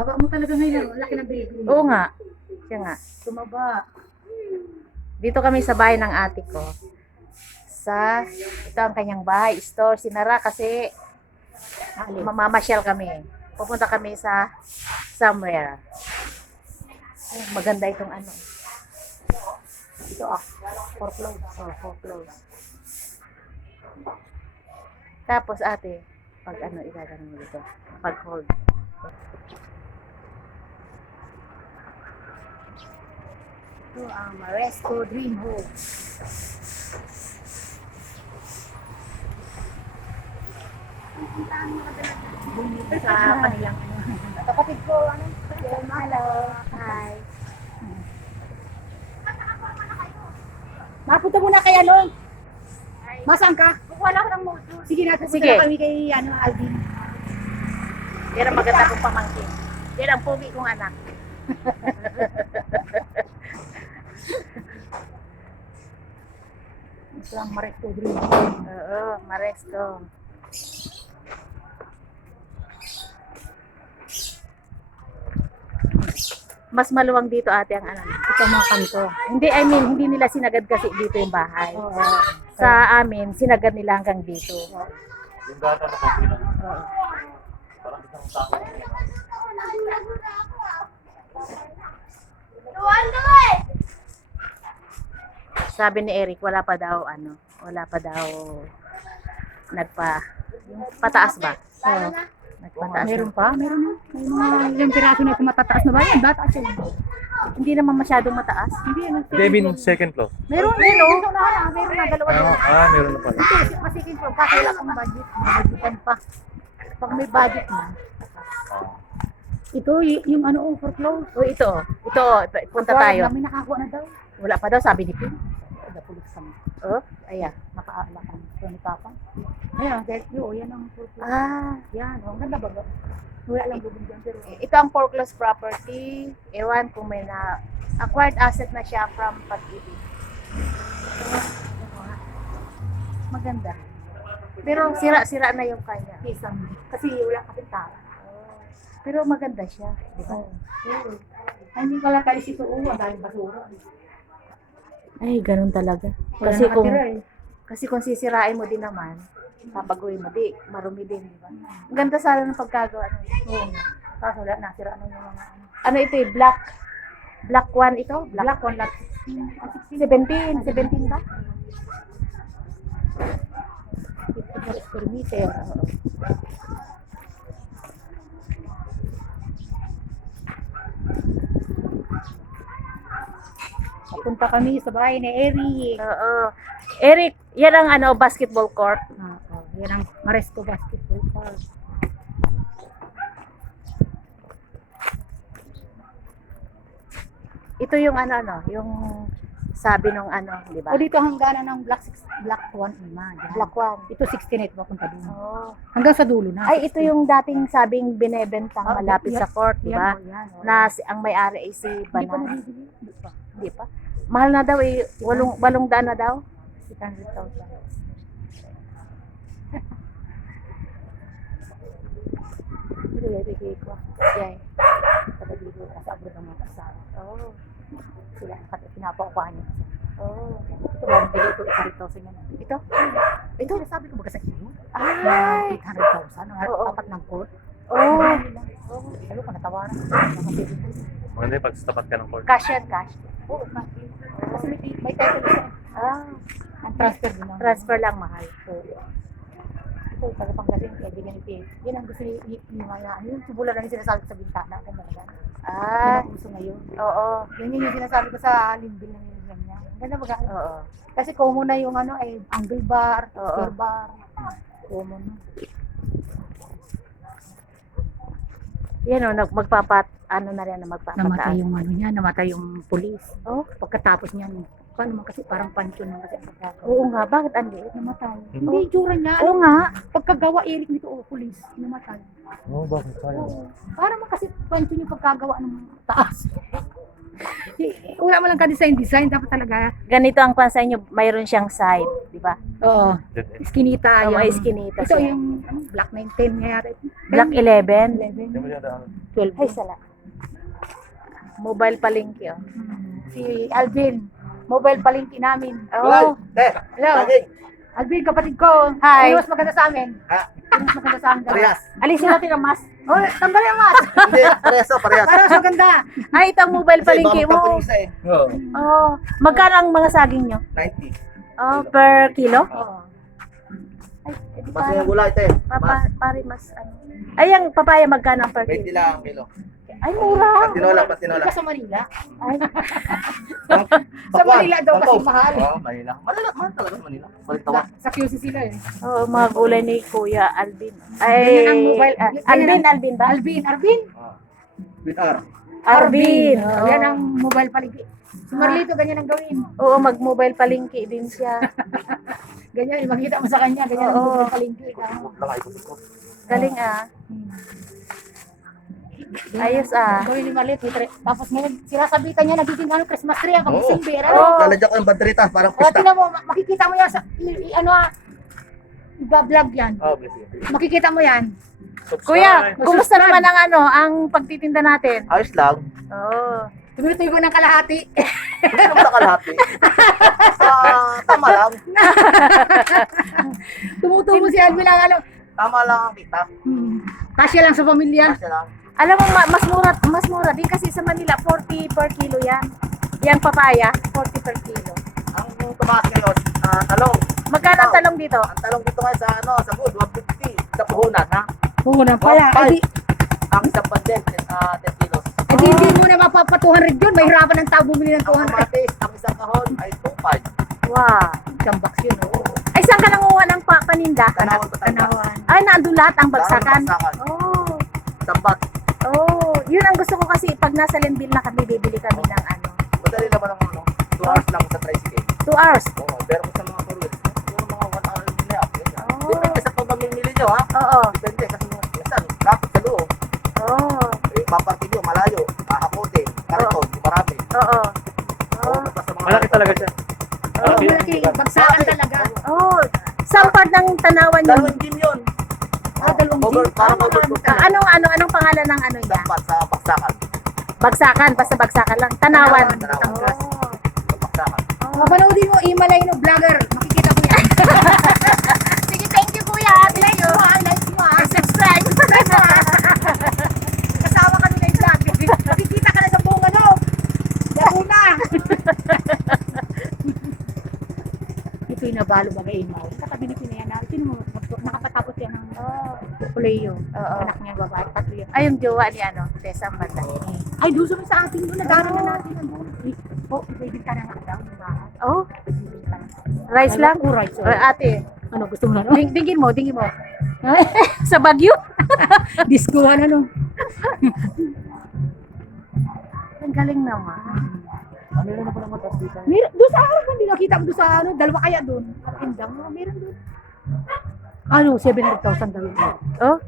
Baba mo talaga ngayon, laki ng baby. Oo nga. Siya nga. Tumaba. Dito kami sa bahay ng ate ko. Ito ang kanyang bahay, store, sinara kasi mamamasyal kami. Pupunta kami sa somewhere. Ay, maganda itong ano. Ito for clothes. Oh, for clothes. Tapos ate, pag ano, igagano mo dito. Pag hold. Ito ang Maresco Dream Home. Sa kanilang kapatid ko, ano? Hello. Hi. Mapunta muna kay ano? Masaan ka? Wala ko ng motor. Sige na, pupunta Sige. na kami kay ano, Alvin. Yan ang maganda kong pamangkin. Yan ang pugi kong anak. Ito ang Maresco Dream Home. Oo, Maresco. Mas maluwang dito ate ang ano. Ito ang mga kanto. Hindi, I mean, hindi nila sinagad kasi dito yung bahay. Oo. Sa amin, sinagad nila hanggang dito. Yung data na kapilang. Oo. Parang isang tao. Sabi ni Eric, wala pa daw yung pataas ba? Oo. Nagpataas Meron na. pa? Meron na. May mga ilang piraso na ito matataas na ba yan? Bataas yun. Hindi naman masyadong mataas. Hindi, ano? Kevin, second floor. Meron, meron. Meron na, dalawa na. Meron na pala. Hindi, masikin ko. Kasi wala pang budget. Budgetan pa. Pag may budget na. Ito, yung ano, for clothes. O ito, punta tayo. Kami nakakuha na daw. Wala pa daw, sabi ni Pin. Napulit kami. Oh, ayan. Nakaala kami. So, ni Papa. Ayan, yan ang for clothes. Ah, Yan, ang ganda ba? Wala lang bubong dyan. Pero, ito ang foreclosed property. Ewan kung may na acquired asset na siya from pag-ibig. Maganda. Pero sira-sira na yung kanya. isang, kasi wala kasing tao. Pero maganda siya, di ba? Ay, hindi pala kalis ito. Ang daming basura. Ay, ganun talaga. Wala Kasi kung nakatira eh. kasi kung sisirain mo din naman, papaguhin mo di, marumi din, di ba? Ang ganda sana ng pagkagawa niya. Oo. Kaso wala, nasira na yung mga ano. Ano ito eh, black 1 ito? Black one lot. 17 ba? 54 square meter. Papunta kami sa bahay ni Eric. Oo. Eric, yan ang ano, basketball court. Yan ang Maresco Basketball Park. Ito yung ano, yung sabi nung ano, di ba? O dito hangganan ng Black 1 ima. Black 1. Ito 68 papunta doon. Oh. Hanggang sa dulo na. Ay, ito yung dating sabing binebentang Ah, malapit yan. sa court, di ba? Yan, oh. Na ang may-ari ay si Hindi pa Banan. nabibili. Hindi pa. Di pa? Mahal na daw eh, 8 na daw. 600,000. Ito yung ibigay ko. Yay. Taga dito sa abroad ng mga kasama. Oh. Sila pinapakuha niya. Oh. Ito ba, bigay ko 800,000 yan. Ito? Ito, sabi ko baga sa iyo. Ay! 800,000. Ang Oo. apat ng court. Oh. Ano ko, natawaran. Maganda yung pagstapat ka ng court. Cash yan, cash. Oo, kasi may title siya. Ah. Ang transfer din lang. Transfer lang mahal. Ito, taga Pangasinan, kaibigan ni Pete. Yan ang gusto ni Maya. Yung tubulan namin sinasabi ko sa bintana. Kung talaga. Ah. Yan ang uso ngayon. Oo. Yan yung sinasabi ko sa limbil ng yan niya. Ganda ba? Oo. Kasi common na yung ano, ay angle bar, Oo. square bar. Common na. Yan o, ano na rin na Namatay magpapataas. yung ano niya, namatay yung pulis. Oh? Pagkatapos niyan, paano man kasi parang pancho naman kasi ang pagkagawa. Oo nga, bakit ang liit? Namatay. Hindi, itsura niya. Oo nga. Pagkagawa, Eric nito, pulis. Namatay. Oo, bakit tayo? Oo. Para man kasi pancho niya pagkagawa ng taas. Wala mo lang ka-design, dapat talaga. Ganito ang kwan sa inyo, mayroon siyang side, di ba? Oo. Skinita. Oh, yung- may skinita Ito siya. yung ano, black 910 nangyari. Black 11. 11. Hindi mo yan daan. 12. Ay, sala. Mobile palengke, oh. Si Alvin. Mobile palengke namin. Oh, Hello. Alvin, kapatid ko. Hi. Sino mas maganda sa amin? Ha? Sino mas maganda sa amin? Parehas. alisin natin ang mask. Oh, tanggal yung mas. Hindi, parehas to, parehas. Para mas maganda. Ay, itong mobile Kasi palengke baka magtapon mo. yung isa eh. Oo. Oh, magkano ang mga saging nyo? 90. Oh, per kilo? Oo. Ay, edi Mas yung gulay ito eh. Mas, pare mas ano. Ay, ang papaya magkano ang per 20 kilo? lang ang kilo. Ay, mura. Patinola, patinola. Ika sa Manila. Ay, Sa Manila daw kasi mahal. Oo, Manila. Mahal talaga sa Manila. Balik tawa. Sa QC sila eh. oh, mga gulay ni Kuya Alvin. Ganyan ang Ay, mobile. Alvin ba? Alvin. With R. Arvin. Oh, yan ang mobile palengke. Si Marlito, ganyan ang gawin. Oo, mag-mobile palengke din siya. Ganyan, makita mo sa kanya, ganyan ang Oo. mobile palengke. Lang ay ko. Galing ah. Ayos ah. Gawin ni Marlito. Tapos ngayon, sinasabitan niya, nagiging ano, Christmas tree, ang Oo. Silver. Oo. Lalagyan ko yung baterita, parang O, pista. tingnan mo, makikita mo yan sa, i-vlog yan. Oh, bless you. Makikita mo yan. Kuya, Subscribe. kumusta naman ang ano, ang pagtitinda natin? Ayos lang. Oo. Tumutubo ng kalahati. Hindi naman nakalahati. Tama lang. Tumutubo si Alvin lang, ano. Tama lang ang kita. Kasya lang sa pamilya. Kasi lang. Alam mo, mas mura din kasi sa Manila, 40 per kilo yan. Yang papaya, 40 per kilo. Ang tumaas ngayon, talong. Magkano ang talong dito? Ang talong dito ngayon sa good, 150. Sa puhunan, ha? Oo na pala. 1.5. Ay, Ang isang bandel, 10 kilos. hindi mo na mapapatuhan rin yun. Mahirapan ng tao bumili ng Ang 200. kamatis, ang isang kahon ay 2.5. Wow. Isang box yun, oo. Ay, saan ka nanguha ng paninda? Tanawan ko Tanawan. Ay, naandun lahat ang bagsakan. Bagsakan. Oh. Sambat. Oh, yun ang gusto ko kasi pag nasa Lenville na kami, bibili kami ng ano. Madali naman ang 2 hours lang sa tricycle. 2 hours. Oo, pero kung sa mga tourist, siguro mga 1 hour and a half. Ganyan. Oh. Depende sa pagmamimili nyo, ha? Oo. Depende kasi minsan, dapat sa loob. Oh. Paparking nyo, malayo, hakutin, kariton, marami. Oo. Oo, tapos sa mga Malaki talaga siya. Oo, malaki. Bagsakan talaga. Oh. Saan part ng Tanawan yun? Dalawang gym yun. Dalawang Over, gym. parang overcooked. Anong pangalan ng ano niya? Sampat sa baksakan. Bagsakan, basta bagsakan lang. Tanawan. Tanawan. Oh. Sa baksakan. Mapanoodin mo, Imalay no vlogger. Makikita mo yan. Sige, thank you kuya. Thank you. Like mo ha. Subscribe. Kasama ka nila yung vlog. Makikita ka na sa buong ano. Laguna. Ito yung nabalo mga imaw. Katabi ni Pinayan. Sino mo? Nakapatapos yan ng Kuleo. Oo. Anak niya babae. Tatlo yan. Ay, yung jowa ni ano, Tessa Banda. Ay, doon sa atin doon. Nagana na natin. Oh, pwede ka na nga daw. Diba? Oh, rice lang? Oh, rice. O, ate, Ano, gusto mo na? No? dingin mo. Sa Baguio? Diskuhan ano. Ang galing naman. Meron na pa naman tapos dito. Meron, doon sa harap, hindi nakita mo doon sa ano, dalawa kaya doon. Ang indang, meron doon. Ano, 700,000 daw yun. Oh,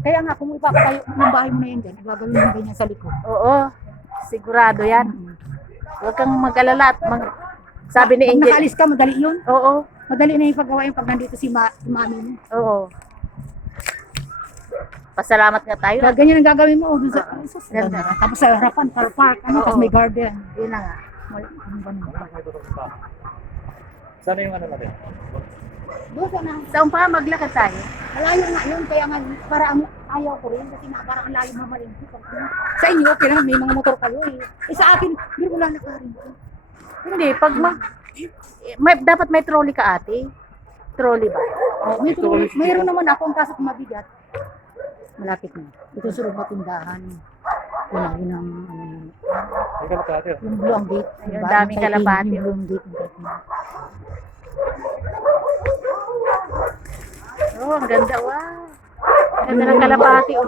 Kaya nga, kung ipapatayo ng bahay mo na yan dyan, gagawin mo ganyan sa likod. oo. Sigurado yan. Huwag kang mag-alala at sabi ni Pag Angel. nakaalis ka, madali yun. Oo, Madali na yung paggawa yung pag nandito si mami mo. oo. Pasalamat nga tayo. Ganyan ang gagawin mo. Doon sa, Ganda. tapos sa harapan, car park, ano, Oo. tapos may garden. Yun na nga. Sana yung ano natin? Doon sa na, Saan pa maglakad tayo? malayo nga yun, kaya nga, para ang ayaw ko rin, kasi nga, parang ang layo mamalingki. Sa inyo, okay lang, may mga motor kayo eh. Sa akin, hindi ko lalakarin ko. Hindi, pag dapat may trolley ka ate. Trolley ba? Oh, mayroon naman ako ang kaso kung mabigat. Malapit na. Ito sunod na tindahan. Yun ang, Hindi ka magkati. yung blue ang gate. Ayun, daming kalapati. Yung blue ang gate. Oh, ang ganda. Wow. Ang ganda ng kalapati. Oh.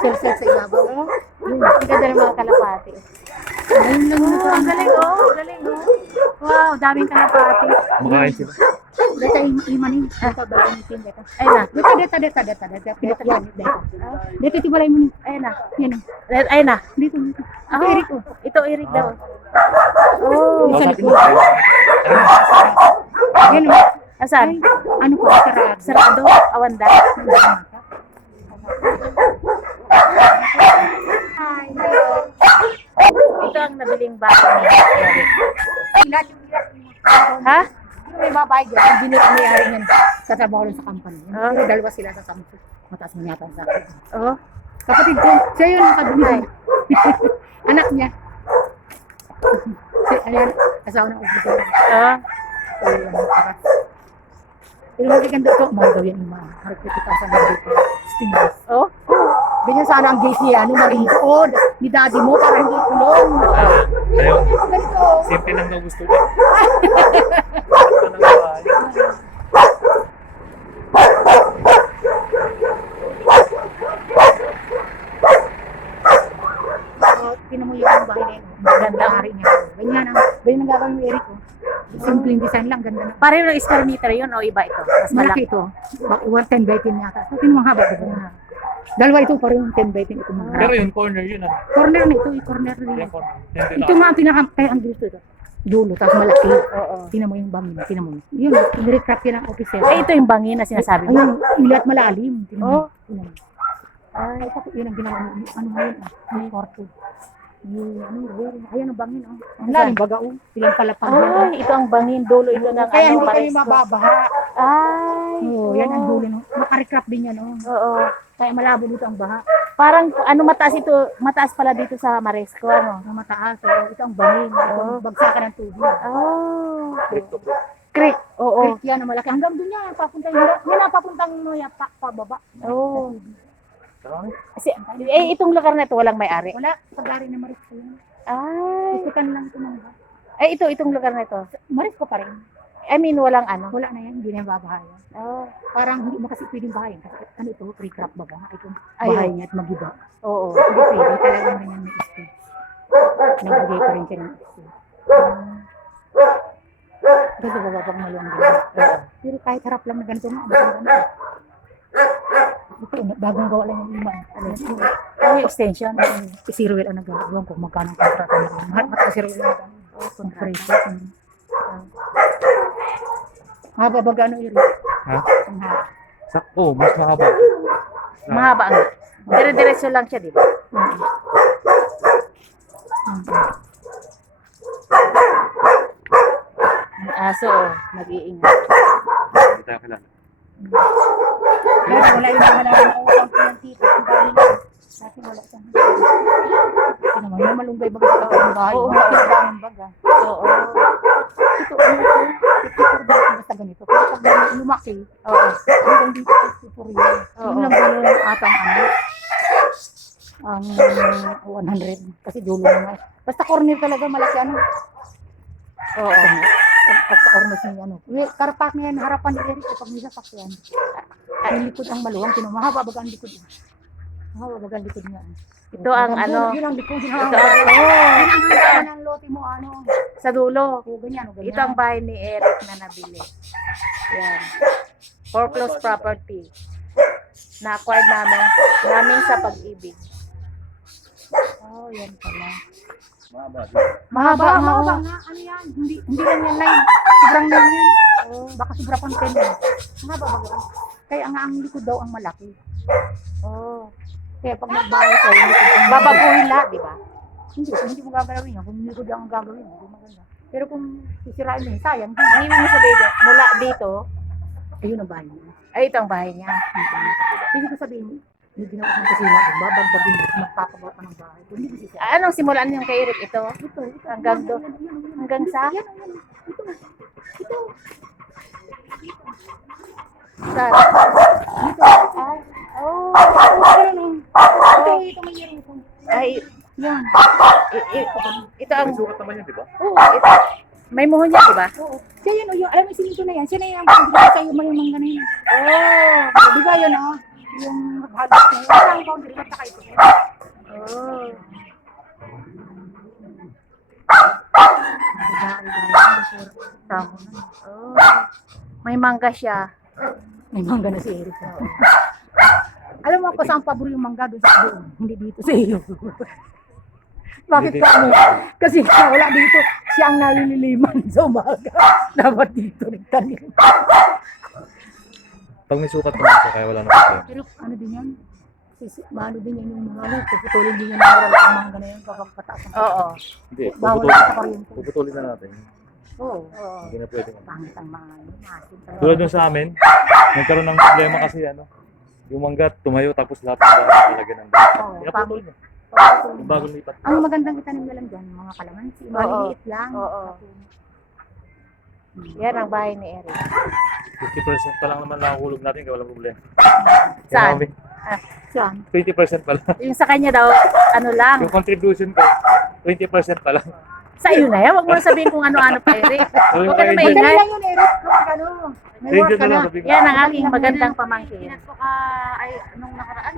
Sel-sel sa ibabaw. Ang ganda ng mga kalapati. Ayun lang yun. Oh, ang galing oh. Ang galing oh. Wow, daming kalapati. Kumakain sila. Deta imanin. Deta balay mo tin deta. Ayun na. Deta. Pinok yan. Deta ti balay mo ni. Ayun na. Yan. Ayun na. Dito. Oh, Eric ko. ito Eric daw. Oh, Sa Kausapin likod. mo. Yan o. asan? Ano pa? Sarado. sarado, awanda. Hi, hello. Ito ang nabiling bahay ni Eric. Ilan yung Ha? Yung may babae dyan, ang may-ari niyan sa trabaho lang sa company. Ah. Pero dalawa sila sa Samsung. Mataas mo yata sa akin. Oh. Kapatid ko, siya yun ang kadumi. Anak niya. Ayan, asawa ng officer. Oh. Pero magiganda ito, mahal daw yan yung mga 150,000 na dito. Stingers. Oh. Ganyan sana ang gate niya, ano, mariod ni daddy mo para hindi kulong. Ayun. Ganito. Simple lang daw gusto niya. Ito na bahay. Tinan mo yung bahay na yun. Maganda ang hari niya. Ganyan ang gagawin ni Eric. Simple design lang, ganda na. Pareho ng square meter yun o iba ito? Mas Malaki malaki. ito. 110 by 10 yata. So, tinan mo haba. Dalawa ito, parang 10 by 10 ito. Pero yung corner yun ah. Corner na ito, yung corner na Yung yun. corner. Hindi Ito nga ang pinaka, kaya ang gusto ito. Dulo, tapos malaki. Oo. Tinan mo yung bangin, tinan mo. Yun, nirecraft yan ang officer. Eh, ito yung bangin na sinasabi mo. Ayun, ilat malalim. Tinan mo. Oh. Tinan mo. Ay, yun ang ginawa mo. Ano mo yun? May korte. Ayan ang bangin. Ang lalim baga. Silang palapag. Ay, ito ang bangin. Dulo ito ng Kaya hindi kami Marisco. mababaha. Ay. Oh, yan ang dulo. No? Makarecraft din yan. Oh. Oo. Kaya malabo dito ang baha. Parang ano mataas ito, mataas pala dito sa Marisco, ano? Ang mataas. Oh. Ito ang bangin. Ito ang bagsakan ng tubig. Oh. Creek to creek. Creek. Oo. Creek yan ang malaki. Hanggang doon yan. Papuntang yan ang papuntang pababa. Oh. Marami. Kasi, itong lugar na ito walang may-ari. Wala. Pag-ari na Marisco yan. Ay. Ikutan lang ito ng baha. Itong lugar na ito. Marisco pa rin. I mean, walang ano. Wala na yan. Hindi na yung babahayan. Oh. Parang hindi mo kasi pwedeng bahayan. Kasi ano ito? Recraft baga. Itong Ayun. bahay niya at magiba. Oo. Hindi pwede. Talagang ganyan may space. Nagbigay pa rin siya ng space. Kasi bababag maluwang ganyan. Pero kahit harap lang na ganito nga. Maganda. Ito, bagong gawa lang yung iman. Ano yun? Yung extension. Si Sir Will ang nagagawa kung magkano ang kontrata nila. Mahal mataas si Sir Will ang kontrata. Haba ba gano'n iri? Ha? Ang haba. Sakto, mas mahaba. Mahaba ang. Dire-diretso lang siya, di ba? Ang aso, nag-iingat. Hindi tayo kilala. Kaya wala yung mga namin na utang ko ng tito. Ang galing. Dati wala siya. Ito naman, yung malunggay baga sa ang bahay. Oo. Mga kinabangan baga. Oo. Ito, ano ito? Ito, basta ganito. Pero pag lumaki, Oo. hanggang dito ito po rin. Oo. Yun lang ganun atang ano. Ang 100. Kasi dulo naman. Basta corner talaga malaki ano. Oo. Pag sa corner niya ano. Karapak niya yan, harapan ni Eric. Pag may sapak yan. Ang likod ang maluwang. Mahaba baga ang likod. Mahaba baga ang likod niya. Ito ang ano. Yun ang likod. Yun Ito ang ang, oh, yun ang hanggang ng lote mo ano. sa dulo. O ganyan o ganyan. Ito ang bahay ni Eric na nabili. Yan. Foreclosed property. Na-acquired namin sa pag-ibig. Oh, yan pala. Mahaba. Mahaba nga. Ano yan? Hindi lang yan line. Sobrang line yan. Oh, baka sobra pang 10 yan. Mahaba ba yan? Kaya nga ang likod daw ang malaki. Oh. Kaya pag nagbahay ka, yung likod ang Babaguhin lahat, di ba? Hindi mo gagalawin yan. Kung likod ang gagawin, hindi maganda. Pero kung sisirain mo yun, sayang. Ang ibig mo sabihin, mula dito, Ayun ang bahay niya. ay ito ang bahay niya. Ibig ko sabihin, hindi ginawa ng kusina. Babagdagin mo, magpapagawa ka ng bahay. Kung hindi mo sisirain. Anong simulan yung kay Eric? Ito? Ito. Hanggang doon. Hanggang sa? Yan. Ito. Saan? Dito. Ay, oh. Ito may year ito. Ay, Yan. ito ang, May sukat naman yun, di ba? Oo. ito, may muhon niya, di ba? Oo. Siya yun, yung, alam mo, sinito na yan. Siya na yung pinagkakita sa'yo mo yung mga na yun. Oh. Di ba yun, yung halos na yun. Parang boundary at saka ito. Oh. Tama. Oh. May mangga siya. May mangga na si Eric. Alam mo ako saan pabor yung mangga doon sa doon. Hindi dito sa iyo. Bakit Hindi ka dito. ano? Kasi wala dito. Siya ang nalililiman sa umaga. Dapat dito nagtanim. Pag may sukat naman siya, kaya wala na problema. Pero ano din yan? Maano din yan yung mga ano, puputulin din yan ng oral kung mga ganyan kapag pataas ang Oo. Hindi, bawal puputulin, sa kuryente. puputulin na natin. Oo. Oo. Hindi na pwede. Pangit ang mga ano, natin talaga. Tulad dun sa amin, nagkaroon ng problema kasi ano, yung mangga tumayo tapos lahat ng dahon nalagyan ng dahon. Oo, Kaya pangit. putol niya. Puputulin Yung na. bagong lipat. Ang magandang itanim na lang dyan, mga kalamansi, maliliit lang. Oo. Yan ang bahay ni Eric. 50% pa lang naman nakahulog natin, kaya walang problema. Saan? Kaya, Saan? 20% pa lang. Yung sa kanya daw, ano lang. Yung contribution ko, 20% pa lang. Sa iyo na yan. Huwag mo na sabihin kung ano-ano pa, Eric. Huwag ka na Ayun. Madali maingay. lang yun, Eric. Kung ano, may Ayun work na ka lang na. sabi ko. Yan ang aking magandang pamangkin. Pinag ko ka, ay, nung nakaraan,